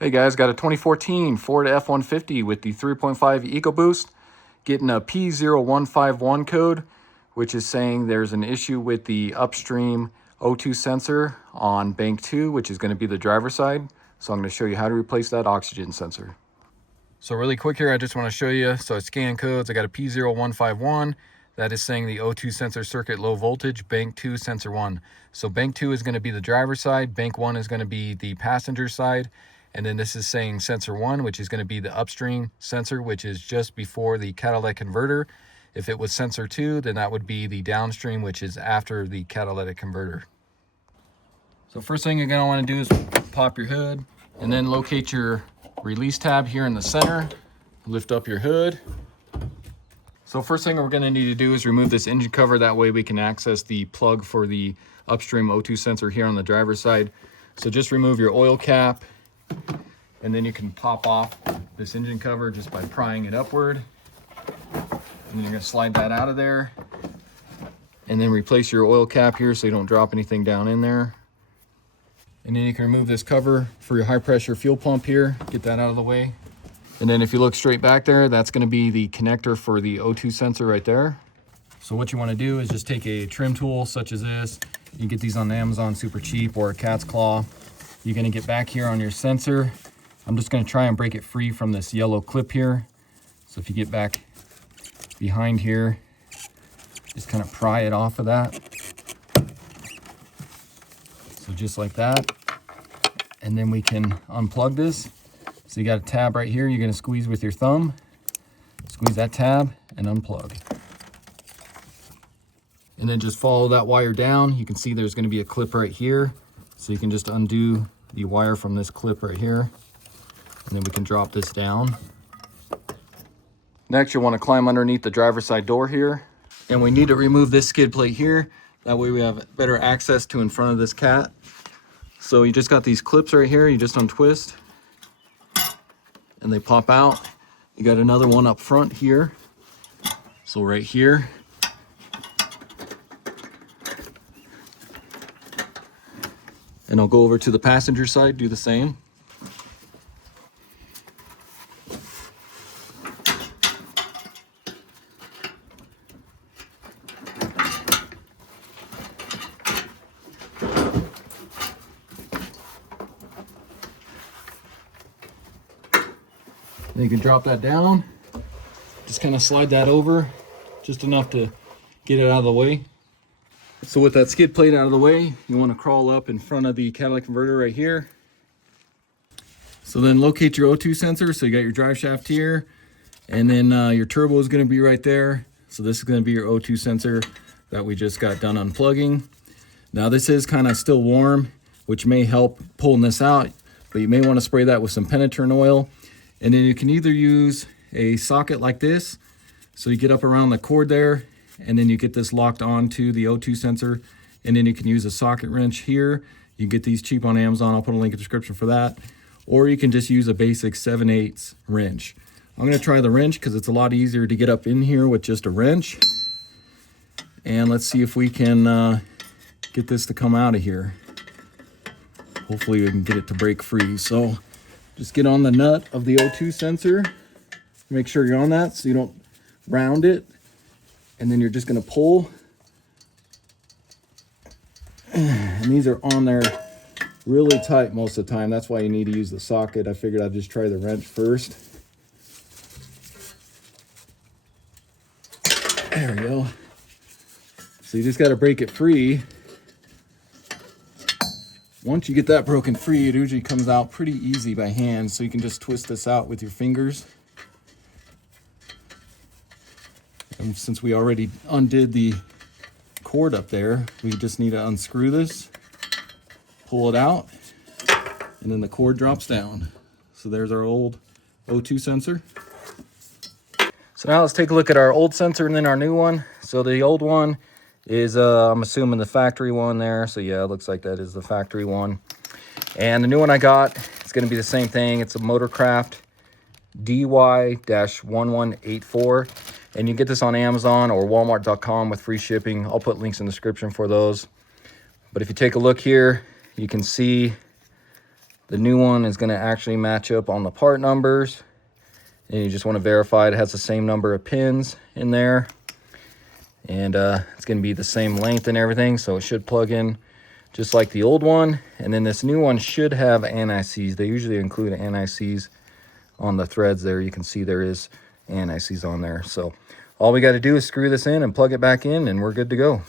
Hey guys, got a 2014 Ford F-150 with the 3.5 EcoBoost, getting a P0151 code, which is saying there's an issue with the Upstream O2 sensor on bank 2, which is going to be the driver's side. So I'm going to show you how to replace that oxygen sensor. So really quick here, I just want to show you. So I scan codes. I got a P0151. That is saying the O2 sensor circuit low voltage, bank 2 sensor 1. So bank 2 is going to be the driver's side, bank 1 is going to be the passenger side. And then this is saying sensor 1, which is going to be the upstream sensor, which is just before the catalytic converter. If it was sensor 2, then that would be the downstream, which is after the catalytic converter. So first thing you're going to want to do is pop your hood and then locate your release tab here in the center. Lift up your hood. So first thing we're going to need to do is remove this engine cover. That way we can access the plug for the upstream O2 sensor here on the driver's side. So just remove your oil cap, and then you can pop off this engine cover just by prying it upward. And then you're going to slide that out of there. And then replace your oil cap here so you don't drop anything down in there. And then you can remove this cover for your high pressure fuel pump here. Get that out of the way. And then if you look straight back there, that's going to be the connector for the O2 sensor right there. So what you want to do is just take a trim tool such as this. You can get these on Amazon super cheap, or a cat's claw. You're going to get back here on your sensor. I'm just going to try and break it free from this yellow clip here. So if you get back behind here, just kind of pry it off of that. So just like that. And then we can unplug this. So you got a tab right here. You're going to squeeze with your thumb. Squeeze that tab and unplug. And then just follow that wire down. You can see there's going to be a clip right here. So you can just undo the wire from this clip right here. And then we can drop this down. Next, you'll want to climb underneath the driver's side door here. And we need to remove this skid plate here. That way we have better access to in front of this cat. So you just got these clips right here. You just untwist and they pop out. You got another one up front here. So right here. And I'll go over to the passenger side, do the same. Then you can drop that down, just kind of slide that over, just enough to get it out of the way. So with that skid plate out of the way, you want to crawl up in front of the catalytic converter right here. So then locate your O2 sensor. So you got your drive shaft here, and then your turbo is going to be right there. So this is going to be your O2 sensor that we just got done unplugging. Now this is kind of still warm, which may help pulling this out, but you may want to spray that with some penetrant oil. And then you can either use a socket like this, so you get up around the cord there, and then you get this locked onto the O2 sensor, and then you can use a socket wrench here. You can get these cheap on Amazon. I'll put a link in the description for that. Or you can just use a basic 7/8 wrench. I'm going to try the wrench because it's a lot easier to get up in here with just a wrench. And let's see if we can get this to come out of here. Hopefully we can get it to break free. So just get on the nut of the O2 sensor. Make sure you're on that so you don't round it. And then you're just going to pull. And these are on there really tight most of the time. That's why you need to use the socket. I figured I'd just try the wrench first. There we go. So you just got to break it free. Once you get that broken free, it usually comes out pretty easy by hand. So you can just twist this out with your fingers. And since we already undid the cord up there, we just need to unscrew this, pull it out, and then the cord drops down. So there's our old O2 sensor. So now let's take a look at our old sensor and then our new one. So the old one is, I'm assuming the factory one there. So yeah, it looks like that is the factory one. And the new one I got, it's going to be the same thing. It's a Motorcraft DY-1184. And you can get this on Amazon or Walmart.com with free shipping. I'll put links in the description for those. But if you take a look here, you can see The new one is going to actually match up on the part numbers. And you just want to verify it has the same number of pins in there. And it's going to be the same length and everything, so it should plug in just like the old one. And then this new one should have anti-seize. They usually include anti-seize on the threads there. You can see there is anti-seize on there. So all we got to do is screw this in and plug it back in, and we're good to go.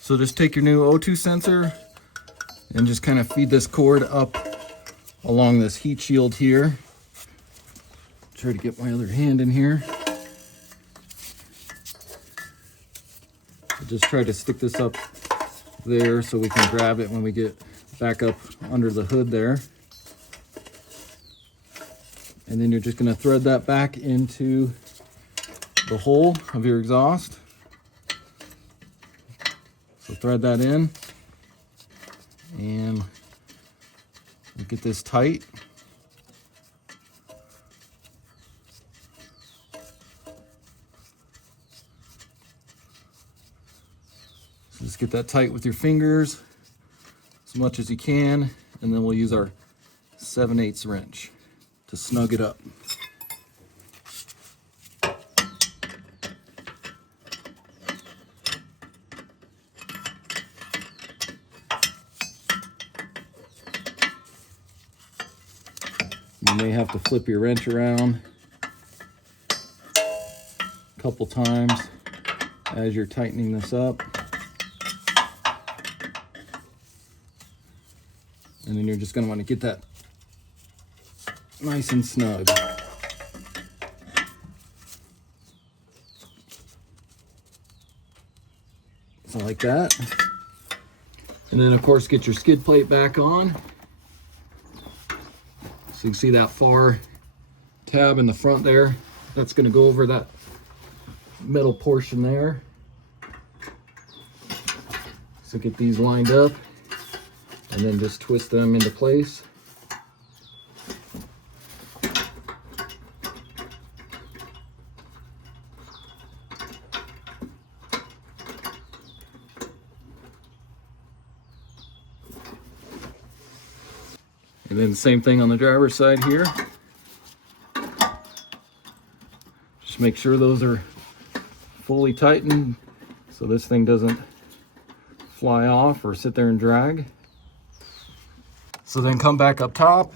So just take your new O2 sensor and just kind of feed this cord up along this heat shield here. Try to get my other hand in here. Just try to stick this up there so we can grab it when we get back up under the hood there. And then you're just going to thread that back into the hole of your exhaust. So thread that in and we'll get this tight. Just get that tight with your fingers as much as you can, and then we'll use our 7/8 wrench to snug it up. You may have to flip your wrench around a couple times as you're tightening this up. And then you're just going to want to get that nice and snug. So like that. And then of course get your skid plate back on. So you can see that far tab in the front there. That's going to go over that metal portion there. So get these lined up and then just twist them into place. And then the same thing on the driver's side here. Just make sure those are fully tightened so this thing doesn't fly off or sit there and drag. So then come back up top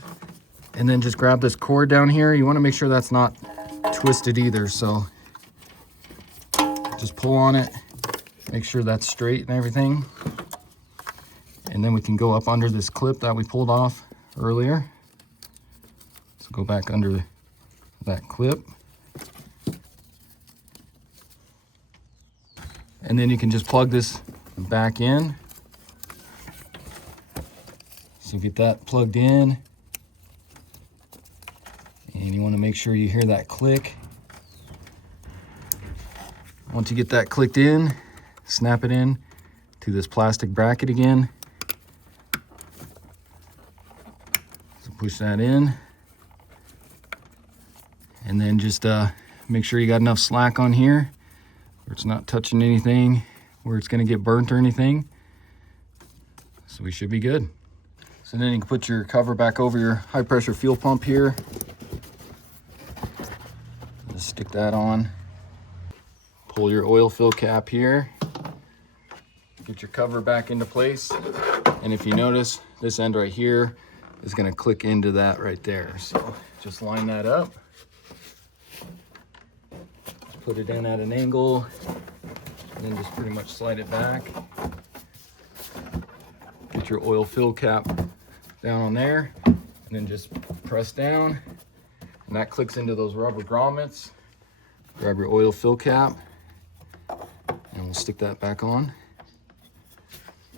and then just grab this cord down here. You want to make sure that's not twisted either. So just pull on it, make sure that's straight and everything. And then we can go up under this clip that we pulled off earlier. So go back under that clip. And then you can just plug this back in. So get that plugged in. And you want to make sure you hear that click. Once you get that clicked in, snap it in to this plastic bracket again. So push that in. And then just make sure you got enough slack on here where it's not touching anything, where it's going to get burnt or anything. So we should be good. So then you can put your cover back over your high pressure fuel pump here. Just stick that on. Pull your oil fill cap here. Get your cover back into place. And if you notice, this end right here is going to click into that right there. So just line that up. Just put it in at an angle. And then just pretty much slide it back. Get your oil fill cap down on there, and then just press down, and that clicks into those rubber grommets. Grab your oil fill cap, and we'll stick that back on.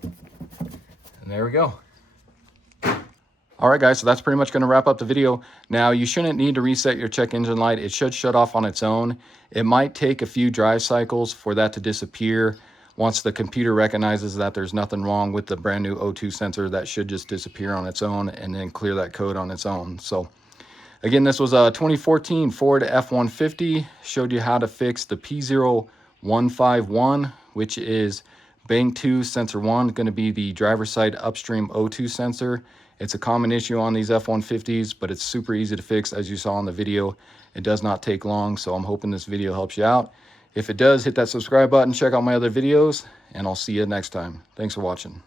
And there we go. All right, guys, so that's pretty much going to wrap up the video. Now, you shouldn't need to reset your check engine light. It should shut off on its own. It might take a few drive cycles for that to disappear. Once the computer recognizes that there's nothing wrong with the brand new O2 sensor, that should just disappear on its own and then clear that code on its own. So again, this was a 2014 Ford F-150. Showed you how to fix the P0151, which is bank 2 sensor 1, going to be the driver's side upstream O2 sensor. It's a common issue on these F-150s, but it's super easy to fix, as you saw in the video. It does not take long, so I'm hoping this video helps you out. If it does, hit that subscribe button, check out my other videos, and I'll see you next time. Thanks for watching.